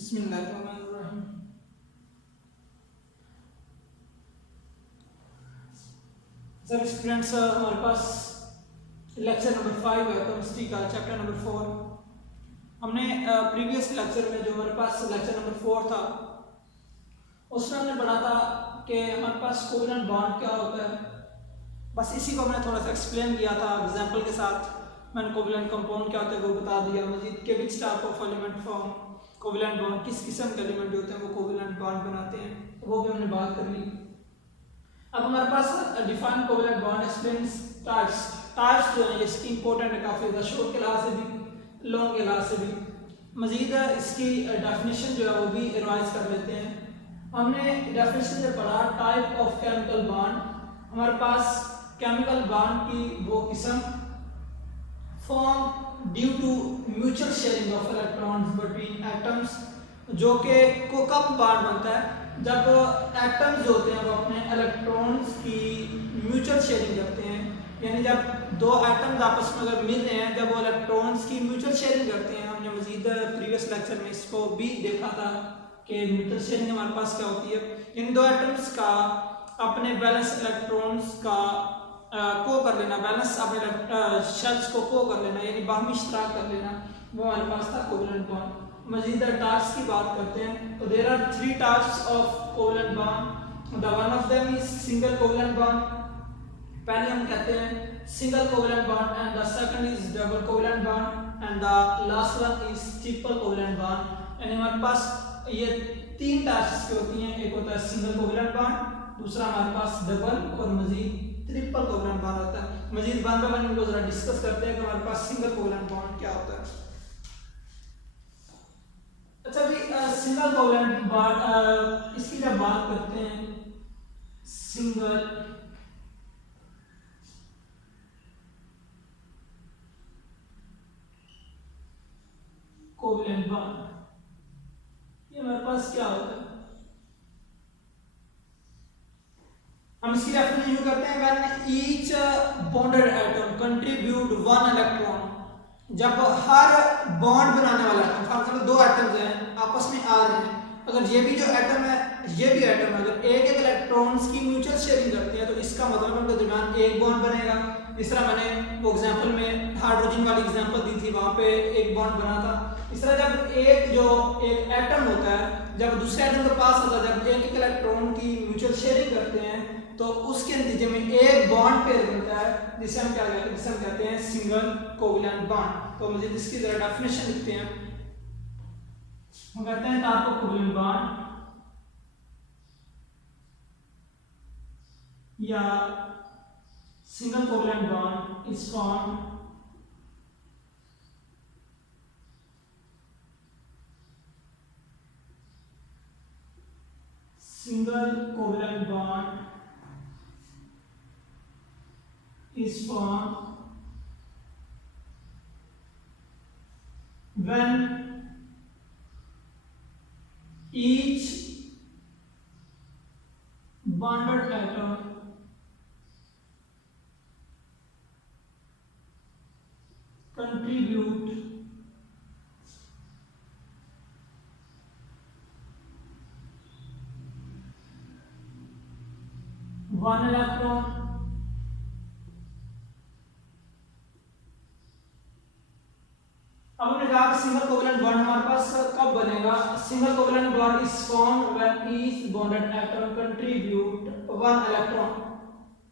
बिस्मिल्लाहिर्रहमानिर्रहीम। Sir students, हमारे पास lecture number 5 है केमिस्ट्री का, चैप्टर नंबर 4। हमने प्रीवियस लेक्चर में जो हमारे पास लेक्चर नंबर 4 था उसमें हमने पढ़ा था कि हमारे पास कोवेलेंट बॉन्ड क्या होता है। बस इसी को मैंने थोड़ा सा एक्सप्लेन किया था एग्जांपल के साथ। मैंने कोवेलेंट कंपाउंड क्या होता है वो बता दिया। मजीद के which type of element form covalent bond, किस किस्म के एलिमेंट होते हैं वो कोवेलेंट बॉन्ड बनाते हैं, वो भी हमने बात कर ली। अब हमारे पास define covalent bond explains types. Types जो है इसकी इंपॉर्टेंट है काफ़ी ज़्यादा, शॉर्ट के लिहाज से भी लॉन्ग के लिहाज से भी। मजीद इसकी डेफिनेशन जो है वो भी रिवाइज कर लेते हैं। हमने डेफिनेशन में पढ़ा टाइप ऑफ केमिकल बॉन्ड। हमारे पास केमिकल बॉन्ड की वो किस्म form due to mutual sharing of electrons between atoms, जो कि कब बॉन्ड बनता है जब एटम्स होते हैं वो अपने इलेक्ट्रॉन्स की म्यूचुअल शेयरिंग करते हैं। यानी जब दो एटम्स आपस में अगर मिल रहे हैं, जब वो इलेक्ट्रॉन्स की म्यूचुअल शेयरिंग करते हैं। हमने मजीद प्रीवियस लेक्चर में इसको भी देखा था कि म्यूचुअल शेयरिंग हमारे पास क्या होती है। इन दो एटम्स का अपने बैलेंस इलेक्ट्रॉन्स का को कर लेना, बैलेंस अपने शेल्स को कर लेना, यानी बाहमी इश्तराक कर लेना, वो हमारे पास था कोवेलेंट बॉन्ड। मजीद टाइप्स की बात करते हैं तो there are 3 types of covalent bond. The one of them is single covalent bond. पहले हम कहते हैं single covalent bond, and the second is double covalent bond, and the last one is triple covalent bond. यानी हमारे पास ये 3 types की होती हैं। एक होता है सिंगल कोवेलेंट बॉन्ड, दूसरा हमारे पास डबल, और मजीद ट्रिपल कोवेलेंट बॉन्ड होता है। मजीद वन बाय वन इनको जरा डिस्कस करते हैं कि हमारे पास सिंगल कोवेलेंट बॉन्ड क्या होता है। अच्छा भी सिंगल कोवेलेंट बॉन्ड, इसकी जब बात करते हैं सिंगल कोवेलेंट बॉन्ड, ये हमारे पास क्या होता है। हम इसकी डेफिनेशन यूज करते हैं when each bonded atom contribute 1 electron. जब हर बॉन्ड बनाने वाला एटम, फॉर एग्जांपल 2 एटम्स हैं आपस में आ रहे हैं, अगर ये भी जो एटम है ये भी एटम है, अगर एक एक इलेक्ट्रॉन्स की म्यूचुअल शेयरिंग करते हैं तो इसका मतलब उनके दरमियान एक बॉन्ड बनेगा। इस तरह मैंने वो एग्जांपल में हाइड्रोजन वाली एग्जांपल दी थी, वहां पे एक बॉन्ड बना था। इस तरह जब एक एटम होता है, जब दूसरे एटम के पास होता है, जब एक एक इलेक्ट्रॉन की म्यूचुअल शेयरिंग करते हैं तो उसके नतीजे में एक बॉन्ड पेयर बनता है, जिसे हम कहते हैं सिंगल कोवेलेंट बॉन्ड। तो मुझे इसकी जरा डेफिनेशन लिखते हैं। हम कहते हैं टाइप ऑफ कोवेलेंट बॉन्ड या single covalent bond is formed single covalent bond is formed when each bonded atom contribute one electron अब हमने कहा सिंगल कोवेलेंट बॉन्ड हमारे पास कब बनेगा। Single covalent bond is formed when each bonded atom contribute 1 electron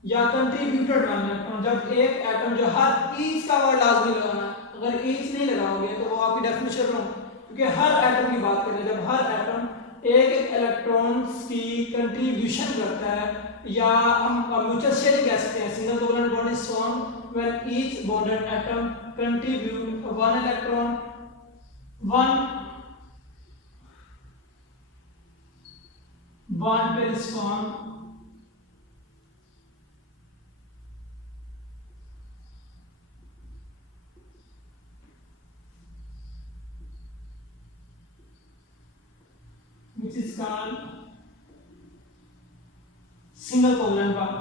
या contributed 1 electron. जब एक atom, जो हर ईच का वर्ड लाजमी लगाना, अगर ईच नहीं लगाओगे तो वो आपकी डेफिनेशन में, क्योंकि हर एटम की बात करें, जब हर एटम एक एक इलेक्ट्रॉन्स की कंट्रीब्यूशन करता है, या हम म्यूचुअल शेयरिंग कह सकते हैं। Single covalent bond is formed when each bonded atom contribute 1 electron, 1 bond pair is formed which is called single covalent bond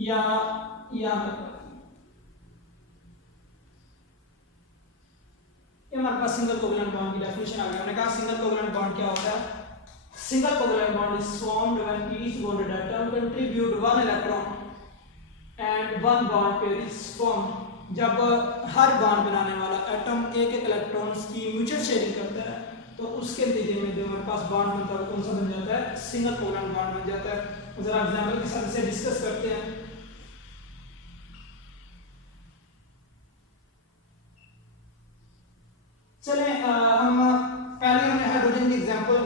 या ये हमारे पास सिंगल कोवलेंट बॉन्ड की डेफिनेशन आ गई। हमने कहा सिंगल कोवलेंट बॉन्ड क्या होता है? Single covalent bond is formed when each bonded atom contribute one electron and one bond pair is formed. जब हर बॉन्ड बनाने वाला एटम एक एक इलेक्ट्रॉन्स की म्यूचुअल शेयरिंग करता है तो उसके नतीजे में जो हमारे पास बॉन्ड बनता है कौन सा बन जाता है? सिंगल कोवलेंट बॉन्ड बन जाता है। जरा एग्जांपल के साथ इसे डिस्कस करते हैं। चले हम पहले हमने हाइड्रोजन की एग्जांपल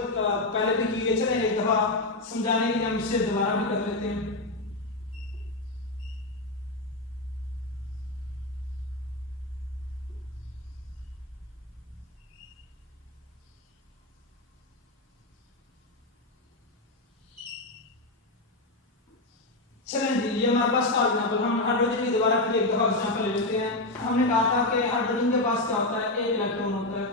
पहले भी की है, चले एक दफा समझाने के लिए हम इसे दोबारा भी कर लेते हैं। चलें जी, ये हमारे पास का एग्जांपल, हम हाइड्रोजन की दोबारा फिर एक दफा एग्जांपल ले लेते हैं। हमने कहा था कि हाइड्रोजन के पास क्या होता है? एक इलेक्ट्रॉन होता है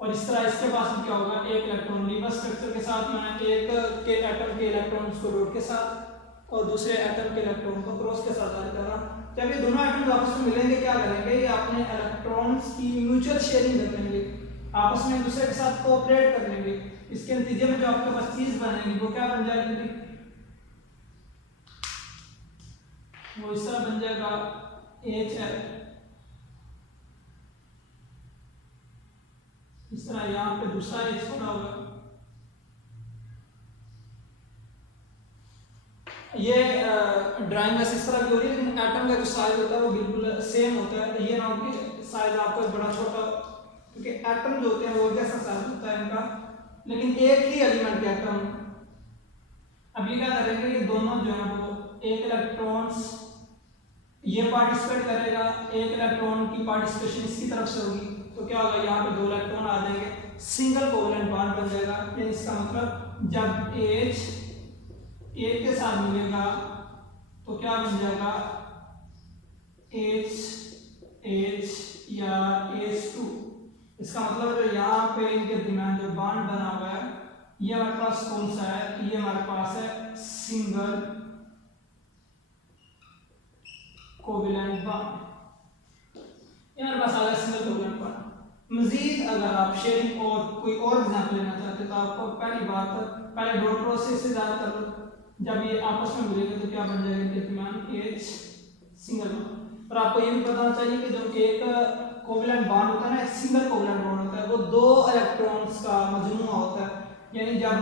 और इस तरह इसके पास भी क्या होगा? एक इलेक्ट्रॉन। रिवर्स स्ट्रक्चर के साथ मैंने एक के एटम के इलेक्ट्रॉन्स को डॉट के साथ और दूसरे एटम के इलेक्ट्रॉन को क्रॉस के साथ जारी करा। जब ये दोनों एटम आपस में मिलेंगे क्या करेंगे? ये अपने इलेक्ट्रॉन्स की म्यूचुअल शेयरिंग कर लेंगे, आपस में एक दूसरे के साथ कोऑपरेट कर लेंगे। इसके नतीजे में जो आपके पास चीज बनेगी वो क्या बन जाएगी? वो इस तरह बन जाएगा HL। इस तरह यहाँ पे दूसरा H बना होगा। ये ड्राइंग वैसे इस तरह की हो रही है लेकिन एटम का जो साइज होता है वो बिल्कुल सेम होता है। ये ना हो कि साइज आपको बड़ा छोटा, क्योंकि एटम जो होते हैं वो जैसा साइज होता है इनका, लेकिन एक ही एलिमेंट के एटम। अब ये क्या करेंगे? ये दोनों जो है वो एक इलेक्ट्रॉन्स ये पार्टिसिपेट करेगा, एक इलेक्ट्रॉन की पार्टिसिपेशन इसकी तरफ से होगी, तो क्या होगा? यहाँ पे दो इलेक्ट्रॉन आ जाएंगे, सिंगल कोवलेंट बॉन्ड बन जाएगा। इसका मतलब जब H एक के साथ मिलेगा तो क्या बन जाएगा? H या H2। इसका मतलब जो यहाँ पे इनके दरमियान जो बॉन्ड बना हुआ है ये हमारे पास कौन सा है? ये हमारे पास है सिंगल कोवलेंट बॉन्ड। ये हमारे पास आ गया सिंगल कोवलेंट बॉन्ड। मजीद अगर आप शेयरिंग और कोई और एग्जांपल लेना चाहते तो आपको पहली बात पहले डॉट प्रोसेस से ज़्यादा कर लो। जब ये आपस में मिलेंगे तो क्या बन जाएगा? इनके दरमियान H सिंगल बॉन्ड। और आपको ये भी पता होना चाहिए कि जो एक कोवलेंट बॉन्ड होता है ना, एक सिंगल कोवलेंट बॉन्ड होता है, वो दो इलेक्ट्रॉन्स का मजमूआ होता है। यानी जब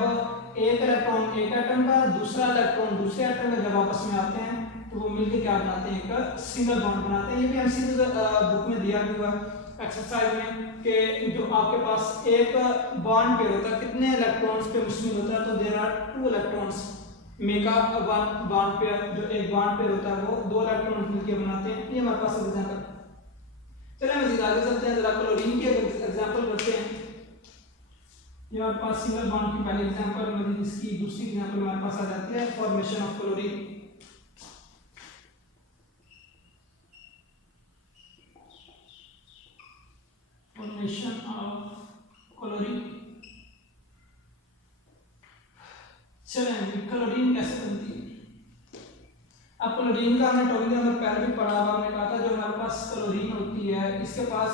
एक इलेक्ट्रॉन एक एटम का, दूसरा इलेक्ट्रॉन दूसरे एटम का जब आपस में आते हैं तो वो मिलकर क्या बनाते हैं? एक सिंगल बॉन्ड बनाते हैं। ये भी एमसीक्यू बुक में दिया हुआ है एक्सरसाइज में कि जो आपके पास एक बॉन्ड पेयर होता है कितने इलेक्ट्रॉन्स पे मुश्तमिल होता है? तो there are 2 electrons make up one bond pair. जो एक बॉन्ड पेयर होता है वो दो इलेक्ट्रॉन मिलकर बनाते हैं। ये हमारे पास एग्जांपल। चलिए मजीद आगे चलते हैं, जरा क्लोरीन की एग्जांपल करते हैं। ये हमारे पास सिंगल बॉन्ड की पहली एग्जांपल, मजीद इसकी दूसरी एग्जांपल हमारे पास आ जाती है formation of chlorine. Formation of chlorine. चलें क्लोरीन कैसे बनती है? अब क्लोरीन का हमने टॉपिक नंबर पहले भी पढ़ा हुआ, हमने कहा था जो हमारे पास क्लोरीन होती है इसके पास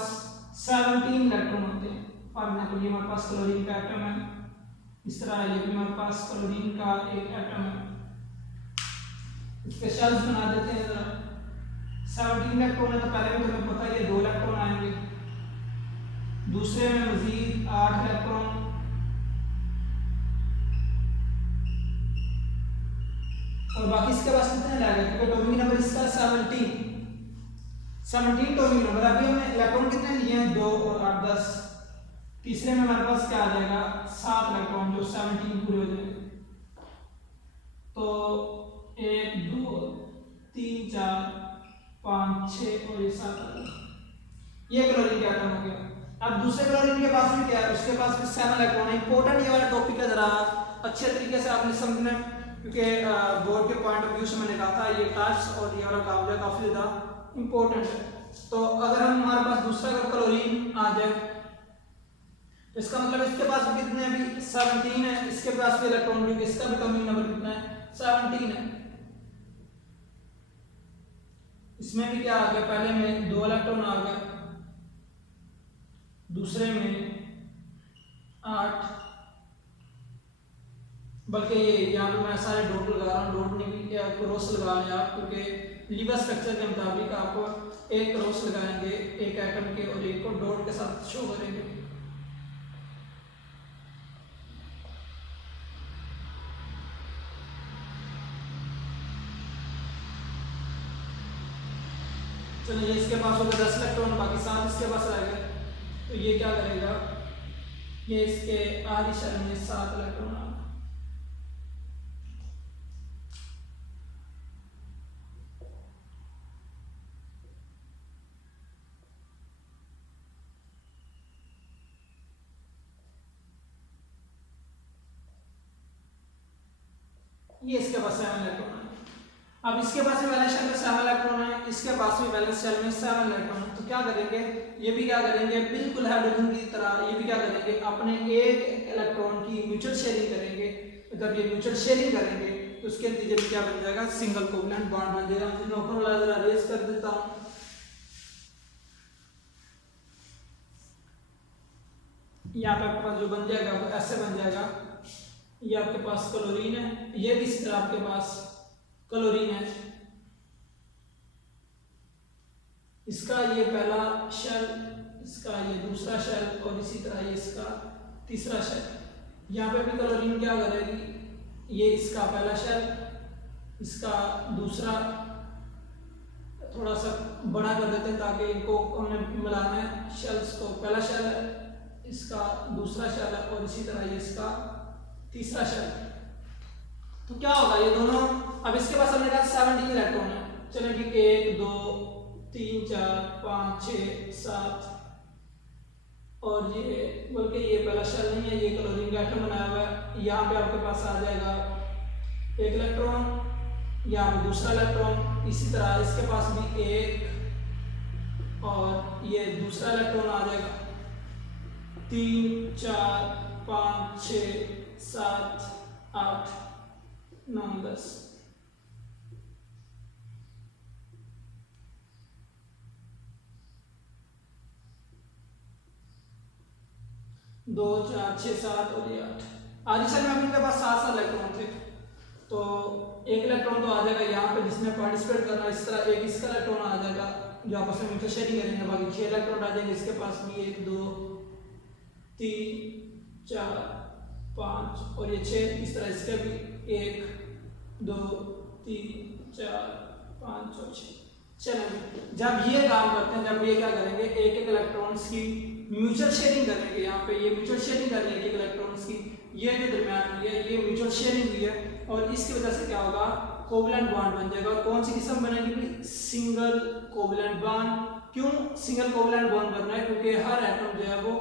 17 इलेक्ट्रॉन होते हैं। फॉर एग्जांपल ये हमारे पास क्लोरीन का एटम है, इस तरह ये भी हमारे पास क्लोरीन का एक एटम है। इसके शेल्स बना देते हैं जरा। 17 इलेक्ट्रॉन है तो पहले में तुम्हें पता है ये 2 इलेक्ट्रॉन आएंगे, दूसरे में मजीद 8 इलेक्ट्रॉन, और बाकी इसके पास कितने लाएगा? क्योंकि एटॉमिक नंबर इसका 17 एटॉमिक नंबर। अभी हमने इलेक्ट्रॉन कितने लिए हैं? 2 और 8 10। तीसरे में हमारे पास क्या आ जाएगा? 7 इलेक्ट्रॉन, जो 17 पूरे हो जाएंगे। तो 1 2 3 4 5 6 और ये 7। ये क्लोरीन का एटम हो गया। अब दूसरे क्लोरीन के पास भी क्या है? उसके पास भी 7 इलेक्ट्रॉन है। इंपॉर्टेंट ये वाला टॉपिक है, जरा अच्छे तरीके से आपने समझना है, क्योंकि बोर्ड के पॉइंट ऑफ व्यू से मैंने कहा था ये टाइप्स और ये वाला कागज काफी ज्यादा इंपॉर्टेंट है। तो अगर हमारे पास दूसरा अगर क्लोरीन आ जाए तो इसका मतलब इसके पास भी कितने अभी 17 है, इसके पास भी इलेक्ट्रॉन, क्योंकि इसका भी एटॉमिक नंबर कितना है? 17 है। इसमें भी क्या आ गया? पहले में 2 इलेक्ट्रॉन आ गया, दूसरे में 8, बल्कि ये यहाँ पे मैं सारे डॉट लगा रहा हूँ, डॉट नहीं भी क्रॉस लगा लें आप, क्योंकि लीवर स्ट्रक्चर के मुताबिक आप एक क्रॉस लगाएंगे एक एटम के और एक को डॉट के साथ शो करेंगे। चलिए इसके पास होगा 10 इलेक्ट्रॉन, बाकी 7 इसके पास रह गए। तो ये क्या करेगा, ये इसके आधी शेल में 7 इलेक्ट्रॉन आ गए। ये इसके पास 7 इलेक्ट्रॉन है। अब इसके पास भी वैलेंस शेल में 7 इलेक्ट्रॉन है, इसके पास भी वैलेंस शेल में 7 इलेक्ट्रॉन है। तो क्या करेंगे, ये भी क्या करेंगे, बिल्कुल हाइड्रोजन की तरह ये भी क्या करेंगे, अपने एक इलेक्ट्रॉन की म्यूचुअल शेयरिंग करेंगे। जब ये म्यूचुअल शेयरिंग करेंगे तो उसके नतीजे में क्या बन जाएगा, सिंगल कोवलेंट बॉन्ड बन जाएगा। मैं ऊपर वाला जरा रेज कर देता हूँ। यहाँ पे आपके पास जो बन जाएगा वो ऐसे बन जाएगा। ये आपके पास क्लोरीन है, ये भी इस तरह आपके पास क्लोरीन है। इसका ये पहला शेल, इसका ये दूसरा शेल और इसी तरह ये इसका तीसरा शेल। यहाँ पे भी क्लोरीन क्या करेगी, ये इसका पहला शेल, इसका दूसरा, थोड़ा सा बड़ा कर देते हैं ताकि इनको हमने मिलाना है। शेल्स को पहला शेल है, इसका दूसरा शेल है और इसी तरह ये इसका तीसरा शेल। तो क्या होगा, ये दोनों, अब इसके पास हमने कहा 17 इलेक्ट्रॉन है। चलो ठीक, 1 2 3 4 5 6 7 और ये, बल्कि ये पहला शेल नहीं है, ये क्लोरीन का एटम बनाया हुआ है। यहाँ पे आपके पास आ जाएगा 1 इलेक्ट्रॉन, यहाँ पे दूसरा इलेक्ट्रॉन, इसी तरह इसके पास भी 1 और ये दूसरा इलेक्ट्रॉन आ जाएगा। 3 4 5 6 7 8 9 10। दो 4 6 7 और ये 8। आधी शेल में अपने पास 7 इलेक्ट्रॉन थे, तो 1 इलेक्ट्रॉन तो आ जाएगा यहाँ पे जिसमें पार्टिसिपेट करना। इस तरह एक इसका इलेक्ट्रॉन आ जाएगा जो आपस में म्यूचुअल शेयरिंग करेंगे। बाकी 6 इलेक्ट्रॉन आ जाएंगे इसके पास भी, 1 2 3 4 5 और ये 6। इस तरह इसका भी 1 2 3 4 5 और 6। चलिए जब ये काम करते हैं, जब ये क्या करेंगे, एक एक इलेक्ट्रॉन्स की म्यूचुअल शेयरिंग करेंगे। यहाँ पे ये म्यूचुअल शेयरिंग कर लेंगे एक इलेक्ट्रॉन्स की, ये जो दरमियान में है ये म्यूचुअल शेयरिंग हुई है और इसकी वजह से क्या होगा, कोवलेंट बॉन्ड बन जाएगा। और कौन सी किस्म बनेगी, सिंगल कोवलेंट बॉन्ड। क्यों सिंगल कोवलेंट बॉन्ड बन रहा है, क्योंकि हर एटम जो है वो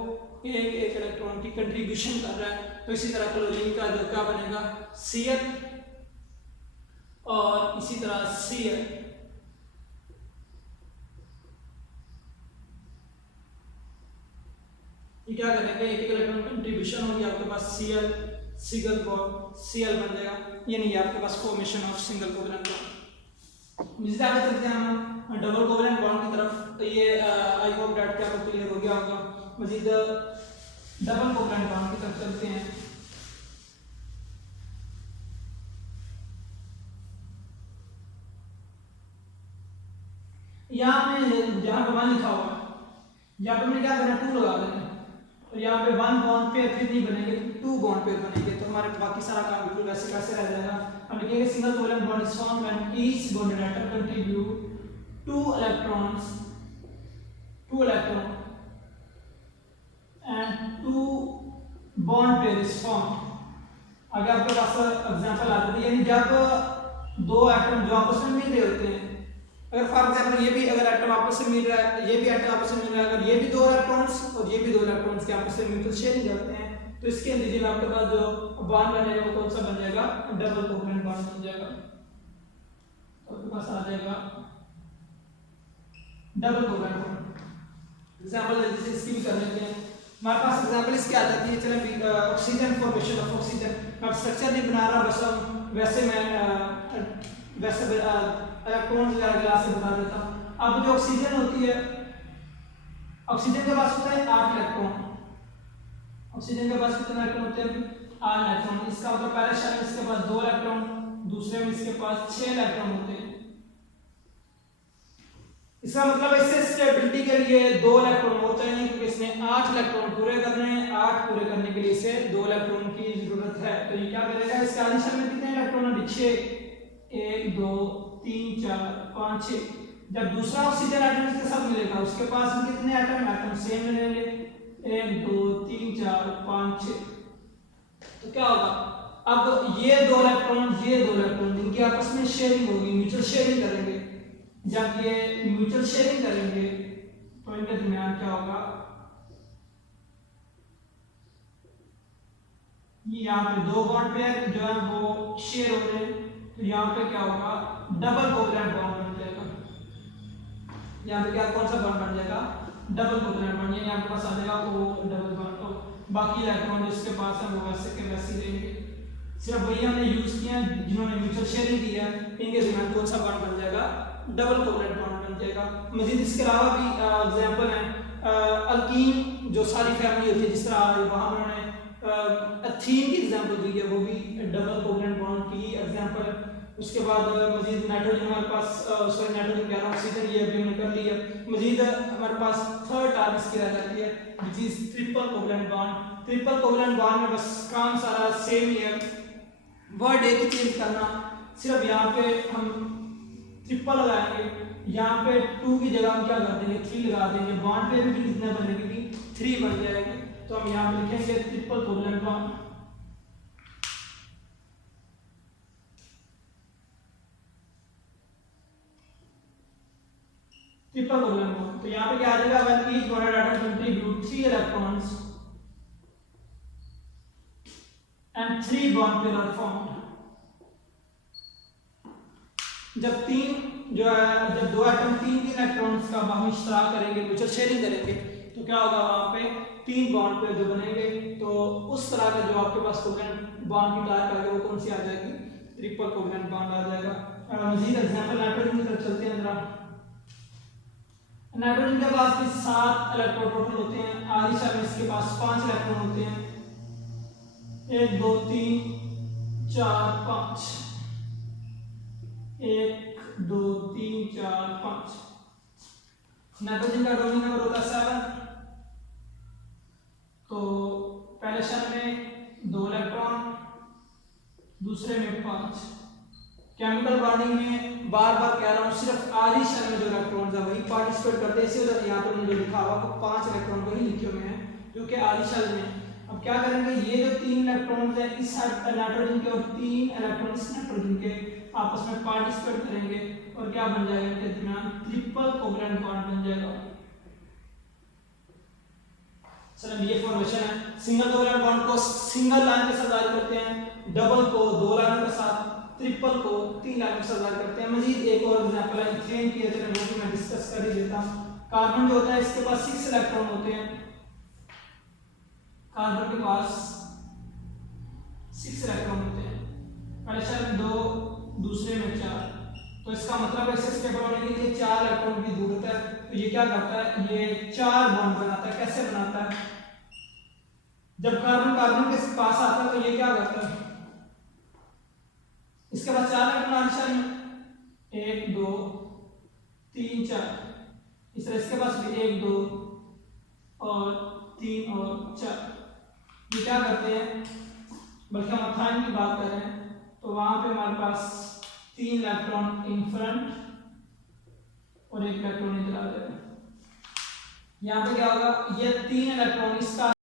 एक एक इलेक्ट्रॉन की कंट्रीब्यूशन कर रहा है। तो इसी तरह क्लोरीन का जो क्या बनेगा, Cl और इसी तरह Cl। ये क्या करेंगे, एक एक इलेक्ट्रॉन कंट्रीब्यूशन होगी, आपके पास Cl सिंगल बॉन्ड Cl बन जाएगा। ये नहीं है आपके पास formation of single covalent bond. जिससे आगे चलते हैं हम डबल कोवलेंट बॉन्ड की तरफ। तो ये आई होप दैट क्या आपको क्लियर हो गया होगा। मजीद डबल कोवलेंट बॉन्ड की तरफ चलते हैं। यहाँ में जहाँ पे 1 लिखा हुआ है, यहाँ पे हमने क्या करना है, 2 लगा देना है। और यहाँ पे 1 बॉन्ड पेयर फिर नहीं बनेंगे, 2 बॉन्ड पेयर बनेंगे। तो हमारे बाकी सारा काम बिल्कुल वैसे कैसे रह जाएगा। हम लिखेंगे single covalent bond is formed when each bonded atom contribute 2 electron and 2 bond pair is formed. आगे आपके पास एग्जांपल आ जाती है, यानी जब 2 एटम जो आपस में मिल रहे होते हैं, अगर फॉर एग्जांपल ये भी अगर एटम आपस में मिल रहा है, ये भी एटम आपस में मिल रहा है, अगर ये भी 2 इलेक्ट्रॉन्स और ये भी 2 इलेक्ट्रॉन्स के आपस में म्यूचुअल शेयरिंग करते हैं, तो इसके नतीजे में आपके पास जो बॉन्ड बनेगा वो कौन सा बन जाएगा, डबल कोवलेंट बॉन्ड बन जाएगा। तो आपके पास आ जाएगा डबल कोवलेंट बॉन्ड। एग्जांपल जल्दी से इसकी भी कर लेते हैं। हमारे पास एग्जांपल इसकी आ जाती है, चलें ऑक्सीजन फॉर्मेशन ऑफ ऑक्सीजन। मैं स्ट्रक्चर नहीं बना रहा, बस हम वैसे इलेक्ट्रॉन्स वगैरह क्लास से बता देता हूँ। अब जो ऑक्सीजन होती है, ऑक्सीजन के पास होता है 8 इलेक्ट्रॉन, ऑक्सीजन के पास कितने इलेक्ट्रॉन होते हैं? 8 इलेक्ट्रॉन। इसका मतलब पहले शेल में इसके पास 2 इलेक्ट्रॉन, दूसरे में इसके पास 6 इलेक्ट्रॉन होते हैं। इसका मतलब इससे स्टेबिलिटी के लिए 2 इलेक्ट्रॉन होते हैं, क्योंकि इसने 8 इलेक्ट्रॉन पूरे करने हैं। 8 पूरे करने के लिए इसे 2 इलेक्ट्रॉन की जरूरत है। तो ये क्या करेगा, इसके आधी शेल में कितने इलेक्ट्रॉन है? 6, 1 2 3 4 5 6। जब दूसरा ऑक्सीजन एटम इसके साथ मिलेगा, उसके पास भी कितने एटम सेम मिलेंगे, 1 2 3 4 5 6। तो क्या होगा, अब ये 2 इलेक्ट्रॉन जिनकी आपस में शेयरिंग होगी, म्यूचुअल शेयरिंग करेंगे। जब ये म्यूचुअल शेयरिंग करेंगे तो इनके दरमियान क्या होगा, ये यहाँ पे 2 बॉन्ड पेयर जो है वो शेयर हो रहे हैं। तो यहाँ पे क्या होगा, डबल कोवलेंट बॉन्ड बन जाएगा। यहाँ पे क्या, कौन सा बॉन्ड बन जाएगा? Double covalent bond. यहाँ पे पास आ जाएगा वो डबल बॉन्ड। तो बाकी इलेक्ट्रॉन जिसके पास है वो वैसे के वैसे रहेंगे। सिर्फ वही हमने यूज किया जिन्होंने म्यूचुअल शेयरिंग की है, इनके दरमियान कौन सा बॉन्ड बन जाएगा? डबल कोवलेंट बॉन्ड बन जाएगा। मजीद इसके अलावा भी एग्जांपल है, अल्कीन जो सारी फैमिली होती है, जिस तरह वहां उन्होंने एथीन की एग्जांपल दी है, वो भी डबल कोवलेंट बॉन्ड की एग्जांपल है। उसके बाद मजीद नाइट्रोजन हमारे पास, सॉरी नाइट्रोजन कह रहा हूँ, ऑक्सीजन ये अभी हमने कर लिया। मजीद हमारे पास थर्ड टर्म इसकी रह जाती है, which is triple covalent bond. Triple covalent bond में बस काम सारा सेम ही है, वर्ड एक ही चेंज करना। सिर्फ यहाँ पे हम ट्रिपल लगाएंगे, यहाँ पे 2 की जगह हम क्या कर देंगे, 3 लगा देंगे। बॉन्ड पे भी कितना बनेगी, 3 बन जाएगी। तो हम यहाँ पे लिखेंगे triple covalent bond. Triple covalent bond, तो यहाँ पे क्या आ जाएगा, when each bonded atom contribute 3 electrons and 3 bond pair are formed. जब 3 जो है, जब 2 एटम 3 इलेक्ट्रॉन्स का बाहमी इश्तराक करेंगे, म्यूचुअल शेयरिंग करेंगे, तो क्या होगा, वहां पे 3 बॉन्ड पेयर जो बनेंगे। तो उस तरह का जो आपके पास कोवलेंट बॉन्ड की टाइप आएगा, वो कौन सी आ जाएगी? ट्रिपल कोवलेंट बॉन्ड आ जाएगा। मजीद एग्जांपल नाइट्रोजन की तरफ चलते हैं जरा। नाइट्रोजन के पास भी 7 इलेक्ट्रॉन टोटल होते हैं। आधी शेल में इसके पास 5 इलेक्ट्रॉन होते हैं, 1 2 3 4 5, 1 2 3 4 5। नाइट्रोजन का एटॉमिक नंबर होता है 7। तो पहले शेल में 2 इलेक्ट्रॉन, दूसरे में 5। केमिकल बॉन्डिंग में बार बार कह रहा हूँ, सिर्फ आधी शेल में जो इलेक्ट्रॉन्स है वही पार्टिसिपेट करते हैं। इसी वजह यहाँ पर मैंने जो लिखा हुआ वो 5 इलेक्ट्रॉन वही लिखे हुए हैं जो कि आधी शेल में। अब क्या करेंगे, ये जो 3 इलेक्ट्रॉन्स हैं इस नाइट्रोजन के और 3 इलेक्ट्रॉन इस नाइट्रोजन के आपस में पार्टिसिपेट करेंगे, और क्या बन जाएगा, इनके दरमियान ट्रिपल कोवलेंट बॉन्ड बन जाएगा। चलो ये फॉर्मेशन है। सिंगल कोवलेंट बॉन्ड को सिंगल लाइन के साथ जाहिर करते हैं, डबल को 2 लाइनों के साथ, ट्रिपल को 3 लाइनों के साथ जाहिर करते हैं। मजीद एक और एग्जांपल है इथेन की, चलो वो भी मैं डिस्कस कर ही देता हूं। कार्बन जो होता है इसके पास 6 इलेक्ट्रॉन होते हैं। कार्बन के पास 6 इलेक्ट्रॉन होते हैं, पहले शेल में 2, दूसरे में 4। तो इसका मतलब है इसे स्टेबल होने के लिए 4 इलेक्ट्रॉन की जरूरत है। तो ये क्या करता है, ये 4 बॉन्ड बनाता है। कैसे बनाता है, जब कार्बन कार्बन के पास आता है तो ये क्या करता है, इसके पास 4 इलेक्ट्रॉन आंसर में 1 2 3 4, इस तरह इसके पास भी 1 2 और 3 और 4। ये क्या करते हैं, बल्कि हम अथाइन की बात कर रहे हैं, तो वहां पे हमारे पास 3 इलेक्ट्रॉन इन फ्रंट और 1 इलेक्ट्रॉन इधर आ जाएगा। यहाँ पे क्या होगा, ये 3 इलेक्ट्रॉन इसका